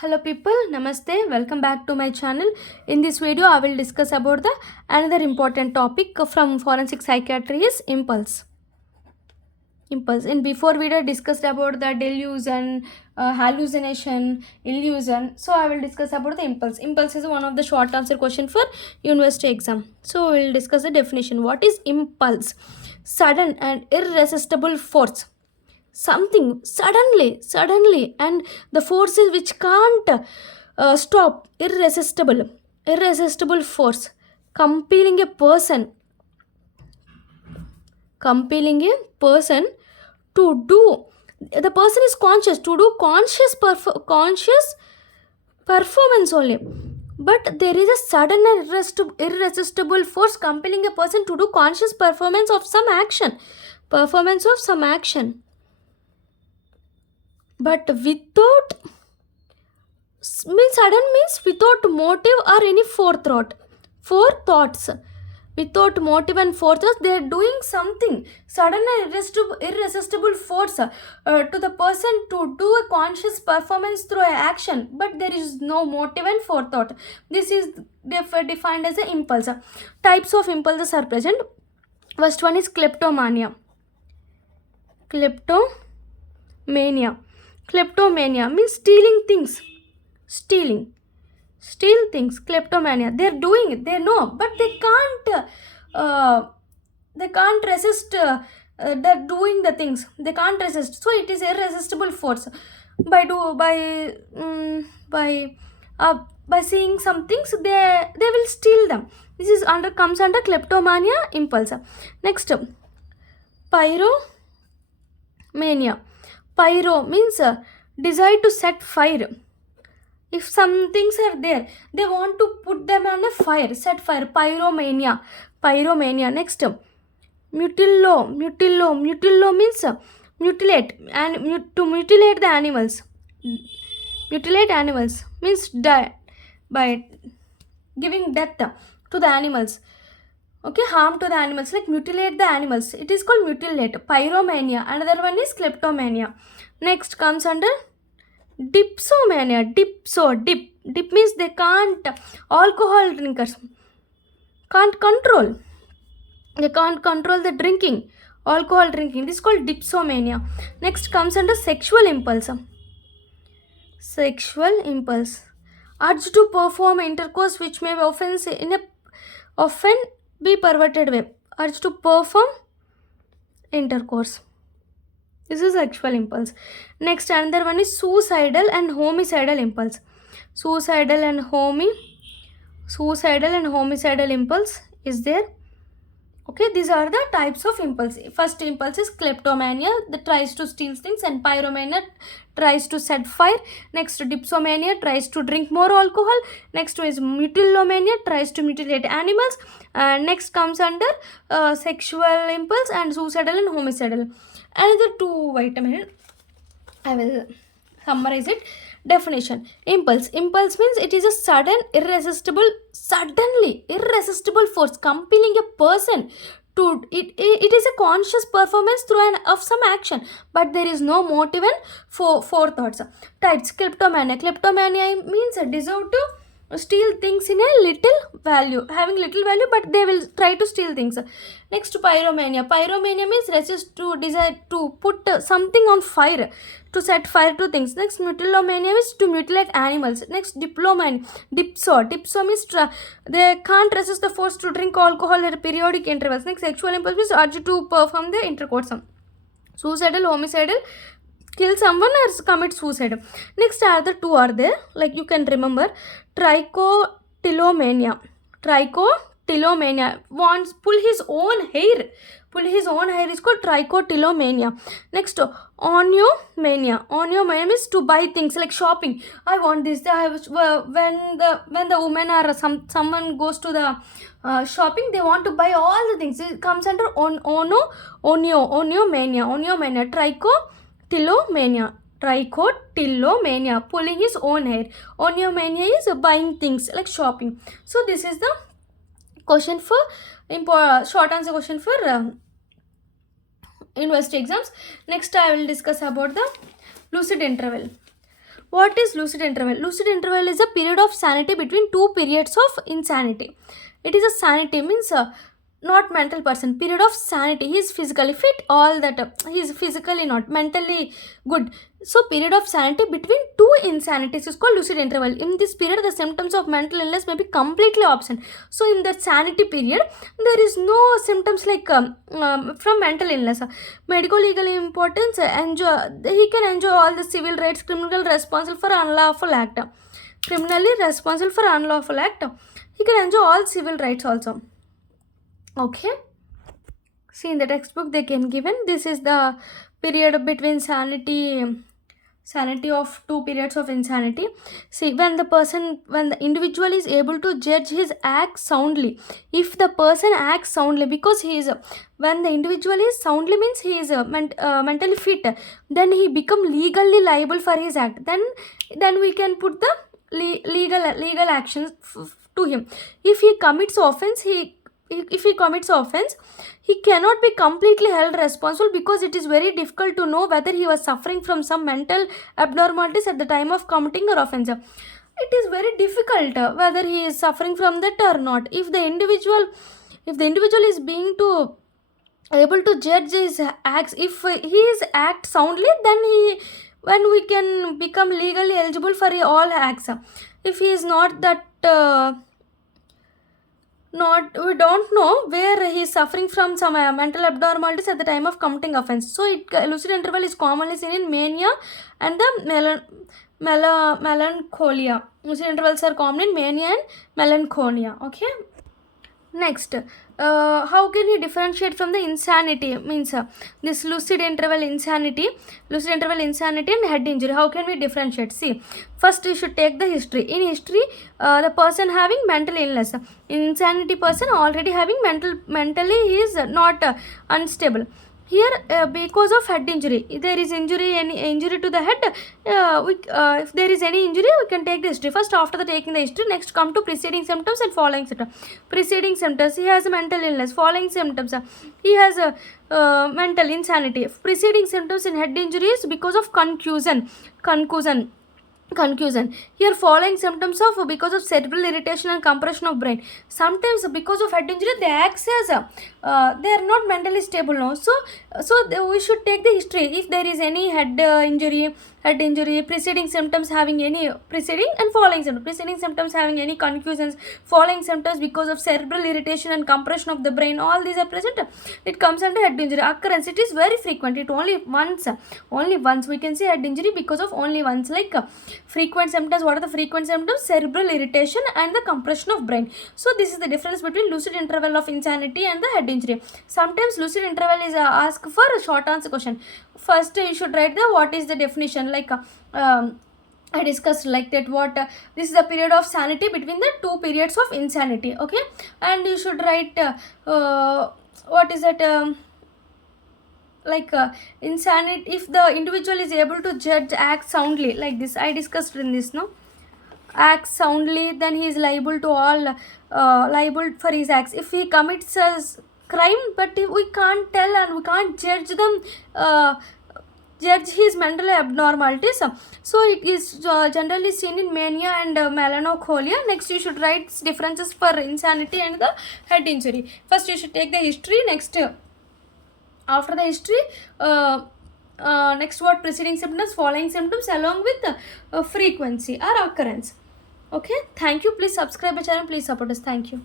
Hello people, namaste, welcome back to my channel. In this video I will discuss about the another important topic from forensic psychiatry is impulse. In before video discussed about the delusion, hallucination, illusion. So I will discuss about the impulse. Impulse is one of the short answer question for university exam. So we will discuss the definition. What is impulse? Sudden and irresistible force, something suddenly and the forces which can't stop, irresistible force compelling a person, compelling a person to do, the person is conscious to do conscious performance only, but there is a sudden and irresistible force compelling a person to do conscious performance of some action, but without means sudden means without motive or any forethoughts, without motive and forethoughts they are doing something, sudden and irresistible force to the person to do a conscious performance through an action, but there is no motive and forethought. This is defined as an impulse. Types of impulses are present. First one is kleptomania. Kleptomania means stealing things, steal things. Kleptomania, they're doing it, they know, but they can't resist, they're doing the things, they can't resist, so it is irresistible force. By seeing some things, they will steal them. This is comes under kleptomania impulse. Next, pyromania. Pyro means desire to set fire. If some things are there, they want to put them on a fire, set fire. Pyromania. Next, mutillo means mutilate, and to mutilate the animals. Mutilate animals means die by giving death to the animals. Okay, harm to the animals, like mutilate the animals, it is called mutilate. Pyromania. Another one is kleptomania. Next comes under dipsomania. Dip means they can't, alcohol drinkers can't control, they can't control the drinking, alcohol drinking, this is called dipsomania. Next comes under sexual impulse. Urge to perform intercourse which may be often be perverted way. Urge to perform intercourse, this is sexual impulse. Next, another one is suicidal and homicidal impulse. Suicidal and homicidal impulse is there. Okay, these are the types of impulse. First impulse is kleptomania, that tries to steal things, and pyromania tries to set fire. Next, dipsomania tries to drink more alcohol. Next is mutilomania, tries to mutilate animals. Next comes under sexual impulse and suicidal and homicidal. Another two, wait a minute, I will summarize it. Definition. Impulse means it is a irresistible force compelling a person to it is a conscious performance through of some action, but there is no motive and forethoughts. Types. Kleptomania means a desire to steal things in a having little value, but they will try to steal things. Next, pyromania means resist to desire to put something on fire, to set fire to things. Next, mutilomania is to mutilate animals. Next, dipso means they can't resist the force to drink alcohol at periodic intervals. Next, sexual impulse means urge to perform the intercourse. Suicidal, homicidal, kill someone or commit suicide. Next, other two are there, like you can remember. Trichotillomania wants pull his own hair is called trichotillomania. Next, oniomania means to buy things, like shopping. I want this. When the woman or someone goes to the shopping, they want to buy all the things. It comes under oniomania. Trichotillomania, pulling his own hair. Oniomania is buying things, like shopping. So this is the question for short answer question for university exams. Next, I will discuss about the lucid interval. What is lucid interval? Lucid interval is a period of sanity between two periods of insanity. It is a sanity means not mental person, period of sanity. He is physically fit, all that he is physically not, mentally good. So period of sanity between two insanities is called lucid interval. In this period the symptoms of mental illness may be completely absent. So in that sanity period there is no symptoms like from mental illness. Medical legal importance, he can enjoy all the civil rights, criminal responsible for unlawful act, criminally responsible for unlawful act, he can enjoy all civil rights also. Okay, see in the textbook they can given, this is the period between sanity of two periods of insanity. See, when the individual is able to judge his acts soundly, if the person acts soundly, because he is when the individual is soundly means he is mentally fit, then he become legally liable for his act, then we can put the legal actions to him. If he commits offense, he cannot be completely held responsible, because it is very difficult to know whether he was suffering from some mental abnormalities at the time of committing or offense. It is very difficult whether he is suffering from that or not. If the individual is being able to judge his acts, if he is act soundly, then we can become legally eligible for all acts. If he is not that we don't know where he is suffering from some mental abnormalities at the time of committing offense. So lucid interval is commonly seen in mania and the melancholia. Lucid intervals are common in mania and melancholia. Okay, next, how can you differentiate from the insanity? Means this lucid interval insanity and head injury, how can we differentiate? See, first you should take the history. In history, the person having mental illness, insanity person already having mentally he is not unstable. Here, because of head injury, if there is any injury to the head, if there is any injury, we can take the history. First, after taking the history, next come to preceding symptoms and following symptoms. Preceding symptoms, he has a mental illness. Following symptoms, he has a mental insanity. Preceding symptoms in head injury is because of concussion. Here, following symptoms of because of cerebral irritation and compression of brain. Sometimes because of head injury they act as they are not mentally stable now. So we should take the history. If there is any head injury, preceding symptoms having any preceding and following symptoms. Preceding symptoms having any confusions, following symptoms because of cerebral irritation and compression of the brain, all these are present, it comes under head injury. Occurrence, it is very frequent, it only once we can say head injury because of only once. Like frequent symptoms, what are the frequent symptoms? Cerebral irritation and the compression of brain. So this is the difference between lucid interval of insanity and the head injury. Sometimes lucid interval is asked for a short answer question. First you should write the what is the definition, like I discussed like that, what this is the period of sanity between the two periods of insanity. Okay, and you should write what is that, like insanity, if the individual is able to judge act soundly, like this I discussed in this, no, acts soundly, then he is liable to all liable for his acts. If he commits a crime, but we can't tell and we can't judge them, judge his mental abnormalities, so it is generally seen in mania and melancholia. Next you should write differences for insanity and the head injury. First you should take the history. Next, after the history, next what preceding symptoms, following symptoms, along with frequency or occurrence. Okay, thank you. Please subscribe my channel, please support us. Thank you.